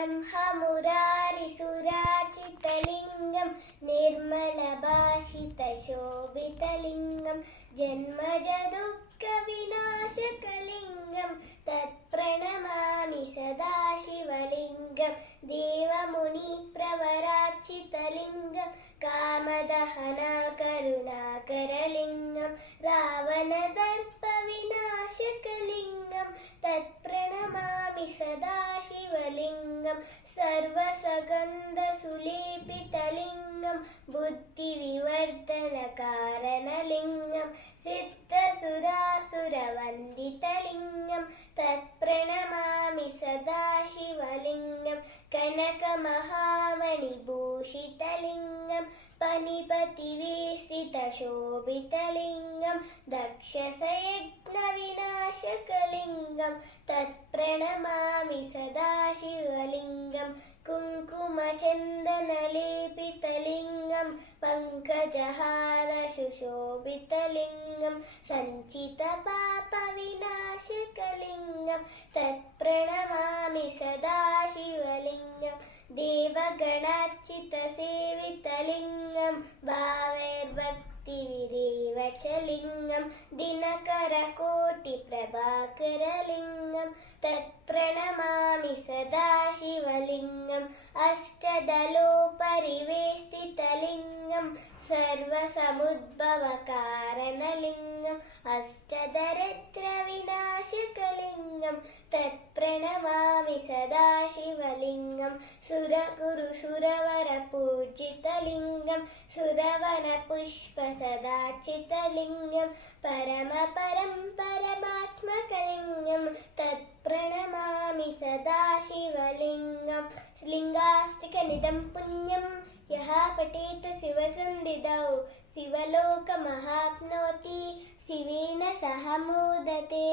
ब्रह्ममुरारिसुराचितलिङ्गं निर्मलभाषितशोभितलिङ्गं जन्मजदुःखविनाशकलिङ्गं तत्प्रणमामि सदाशिवलिङ्गं देवमुनिप्रवराचितलिङ्गं कामदहनकरुणाकरलिङ्गं रावणदर्पविनाशकलिङ्गं तत्प्रणमामि सदाशिवलिङ्गं सर्वसगन्धसुलेपितलिङ्गं बुद्धिविवर्धनकारणलिङ्गं सिद्धसुरासुरवन्दितलिङ्गं तत्प्रणमामि सदाशिवलिङ्गं कनकमहामणिभूषितलिङ्गं पनिपतिवेष्टितशोभितलिङ्गं दक्षसयज्ञविनाशकलिङ्गं तत्प्रणमामि सदाशिवलिङ्गं कुङ्कुमचन्दनलेपितलिङ्गं पङ्कजहारसुशोभितलिङ्गं सञ्चितपापविनाशकलिङ्गं तत्प्रणमामि सदाशिवलिङ्गं देवगणार्चितसेवितलिङ्गं भावैर्भक्तिविरेवचलिङ्गं दिनकरकोटिप्रभाकरलिङ्गं तत्प्रणमामि सदाशिवलिङ्गम् अष्टदलोपरिवेष्टितलिङ्गं सर्वसमुद्भवकारणलिङ्गम् अष्टदरिद्रविनाशकलिङ्गं तत्प्रणमामि सदाशिवलिङ्गं सुरगुरुसुरवरपूजितलिङ्गं सुरवनपुष्पसदाचितलिङ्गं परमपरं परमात्मकलिङ्गं तत्प्रणमामि सदाशिवलिङ्गं लिङ्गास्तिकनिदं पुण्यं यः पठेत शिवसन्निधौ शिवलोकमहाप्नोति शिवेन सह मोदते।